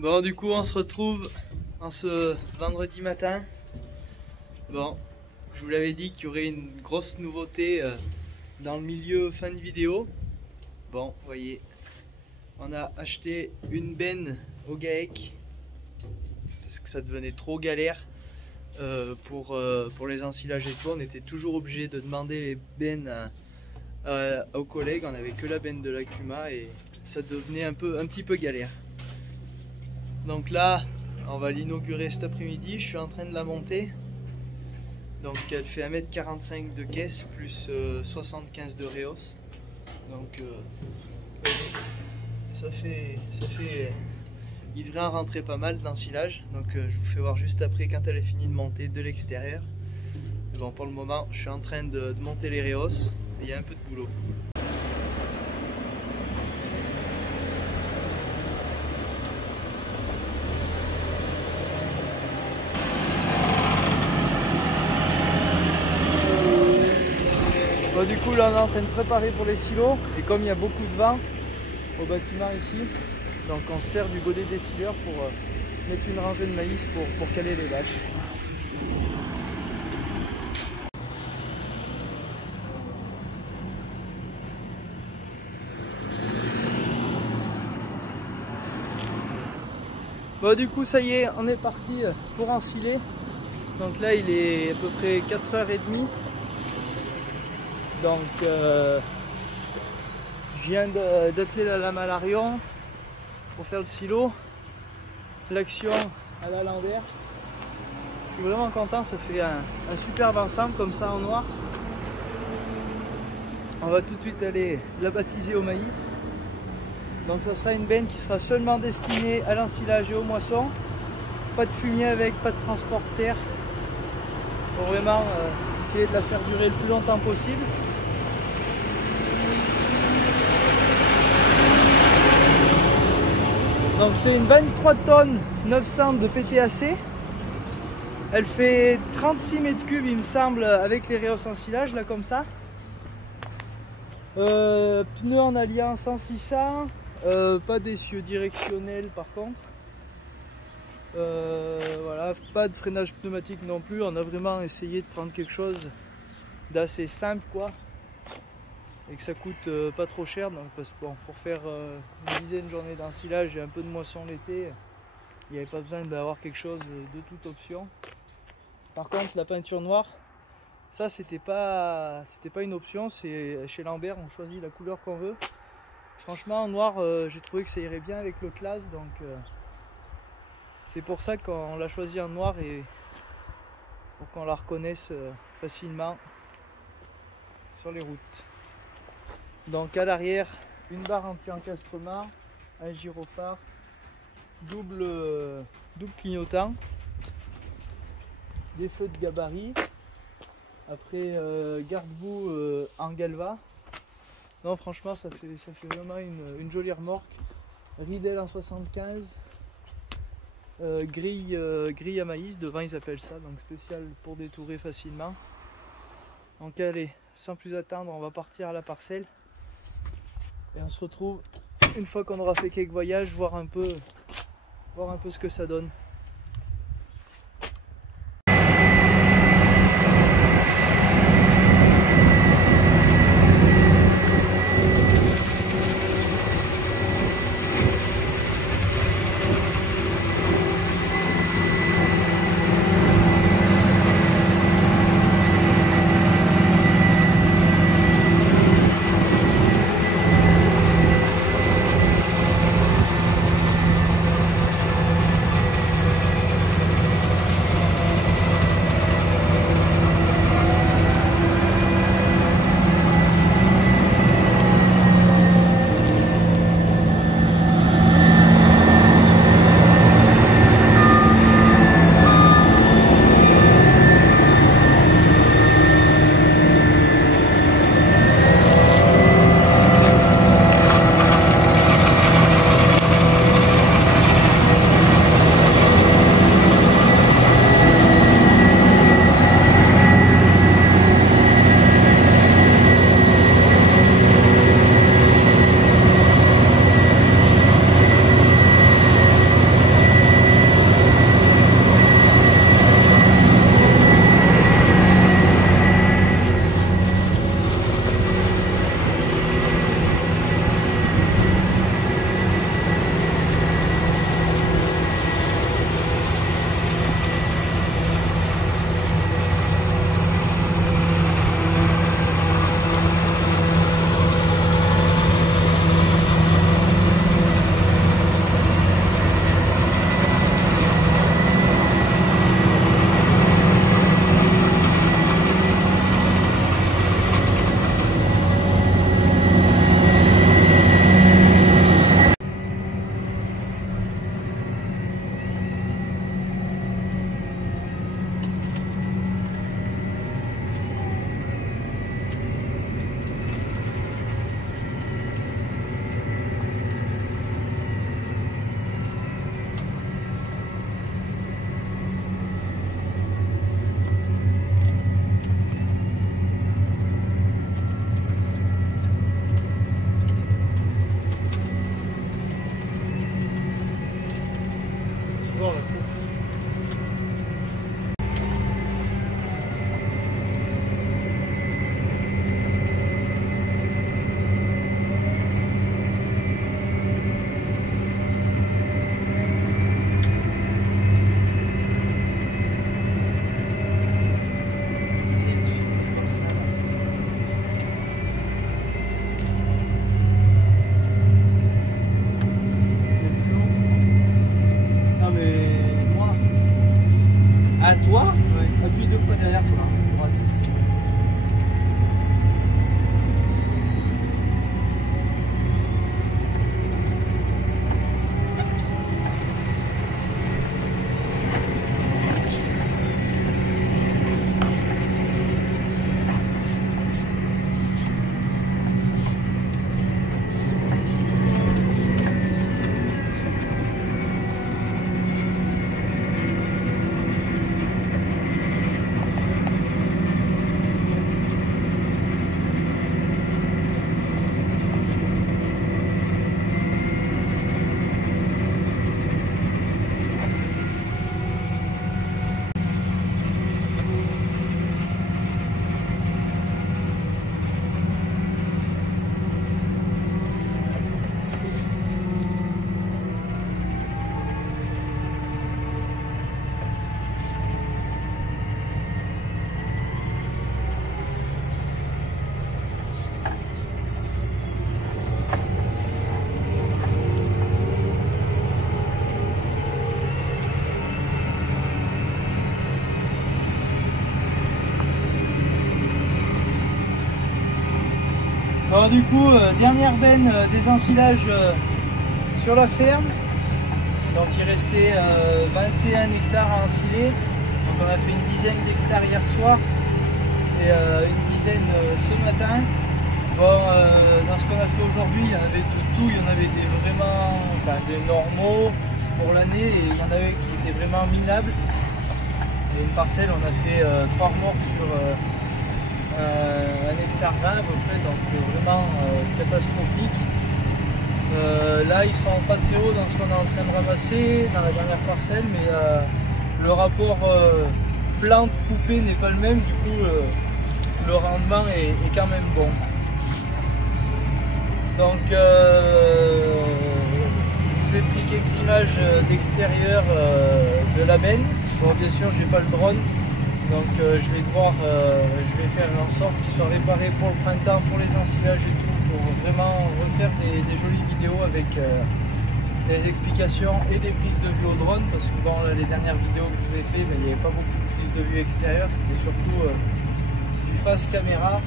Bon, du coup on se retrouve en ce vendredi matin. Bon, je vous l'avais dit qu'il y aurait une grosse nouveauté dans le milieu fin de vidéo. Bon, vous voyez, on a acheté une benne au GAEC parce que ça devenait trop galère pour les ensilages et tout. On était toujours obligé de demander les bennes aux collègues. On n'avait que la benne de l'Akuma et ça devenait un petit peu galère. Donc là, on va l'inaugurer cet après-midi. Je suis en train de la monter. Donc elle fait 1,45 m de caisse plus 75 de Reos. Donc ça fait il devrait en rentrer pas mal d'ensilage. Donc je vous fais voir juste après quand elle est finie de monter de l'extérieur. Bon, pour le moment, je suis en train de monter les Reos. Il y a un peu de boulot. Bon, du coup là on est en train de préparer pour les silos et comme il y a beaucoup de vent au bâtiment ici, donc on se sert du godet décileur pour mettre une rangée de maïs pour caler les bâches. Bon, du coup ça y est, on est parti pour ensiler. Donc là il est à peu près 4h30. Donc je viens d'atteler la lame à l'Arion pour faire le silo. L'action à la l'envers. Je suis vraiment content, ça fait un superbe ensemble comme ça en noir. On va tout de suite aller la baptiser au maïs. Donc ça sera une benne qui sera seulement destinée à l'ensilage et aux moissons. Pas de fumier avec, pas de transport de terre. Pour vraiment essayer de la faire durer le plus longtemps possible. Donc c'est une 23 tonnes 900 de PTAC. Elle fait 36 mètres cubes il me semble avec les Reos ensilage là comme ça. Pneus en alliance en 600. Pas d'essieu directionnel par contre. Voilà, pas de freinage pneumatique non plus. On a vraiment essayé de prendre quelque chose d'assez simple quoi. Et que ça coûte pas trop cher, donc parce que bon, pour faire une dizaine de journées d'ensilage et un peu de moisson l'été, il n'y avait pas besoin d'avoir quelque chose de toute option. Par contre la peinture noire, ça c'était pas une option, c'est chez Lambert, on choisit la couleur qu'on veut. Franchement en noir j'ai trouvé que ça irait bien avec le classe, donc c'est pour ça qu'on l'a choisi en noir et pour qu'on la reconnaisse facilement sur les routes. Donc à l'arrière, une barre anti-encastrement, un gyrophare, double clignotant, des feux de gabarit, après garde-boue en galva. Non franchement ça fait vraiment une jolie remorque. Ridel en 75, grille à maïs, devant ils appellent ça, donc spécial pour détourer facilement. Donc allez, sans plus attendre, on va partir à la parcelle. Et on se retrouve une fois qu'on aura fait quelques voyages, voir un peu ce que ça donne. voir là. À toi, Ouais. appuie 2 fois derrière toi, droite. Alors du coup, dernière benne des ensilages sur la ferme. Donc il restait 21 hectares à ensiler. Donc on a fait une dizaine d'hectares hier soir et une dizaine ce matin. Bon, dans ce qu'on a fait aujourd'hui, il y en avait de tout. Il y en avait des vraiment, enfin des normaux pour l'année et il y en avait qui étaient vraiment minables. Et une parcelle, on a fait 3 remorques sur 1 hectare 20 à peu près, donc vraiment catastrophique. Là ils sont pas très hauts dans ce qu'on est en train de ramasser dans la dernière parcelle, mais le rapport plante-poupée n'est pas le même, du coup le rendement est quand même bon. Donc je vous ai pris quelques images d'extérieur de la benne. Bon, bien sûr j'ai pas le drone, donc je vais faire en sorte qu'il soit réparé pour le printemps, pour les ensilages et tout, pour vraiment refaire des jolies vidéos avec des explications et des prises de vue au drone, parce que bon, là, les dernières vidéos que je vous ai fait, il n'y avait pas beaucoup de prises de vue extérieures, c'était surtout du face caméra.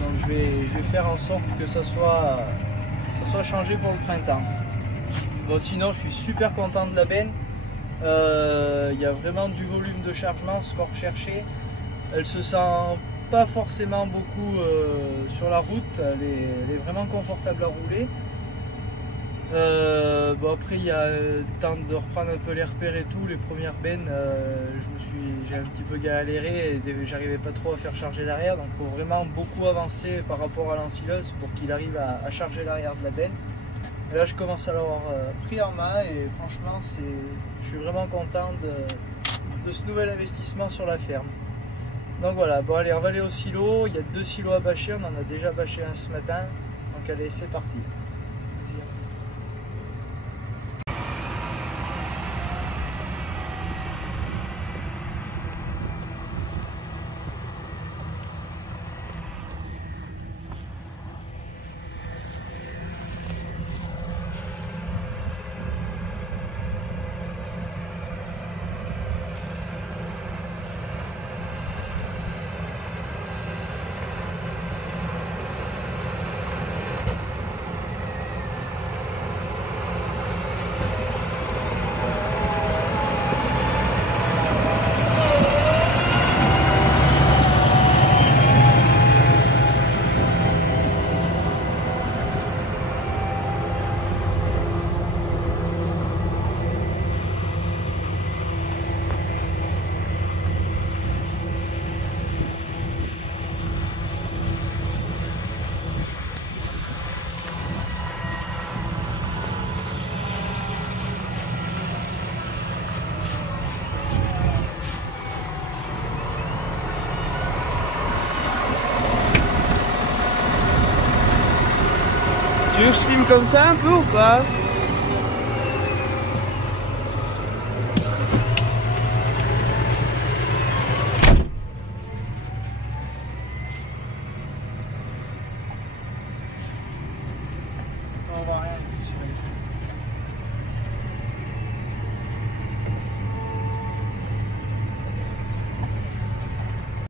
Donc je vais faire en sorte que ça soit changé pour le printemps. Bon, sinon je suis super content de la benne. Il y a vraiment du volume de chargement, ce qu'on recherchait. Elle se sent pas forcément beaucoup sur la route, elle est vraiment confortable à rouler. Bon, après il y a le temps de reprendre un peu les repères et tout. Les premières bennes, j'ai un petit peu galéré et j'arrivais pas trop à faire charger l'arrière, donc il faut vraiment beaucoup avancer par rapport à l'ensileuse pour qu'il arrive à charger l'arrière de la benne. Et là je commence à l'avoir pris en main et franchement je suis vraiment content de ce nouvel investissement sur la ferme. Donc voilà, bon allez, on va aller au silo. Il y a 2 silos à bâcher, on en a déjà bâché un ce matin, donc allez, c'est parti. Tu veux que je filme comme ça un peu ou pas?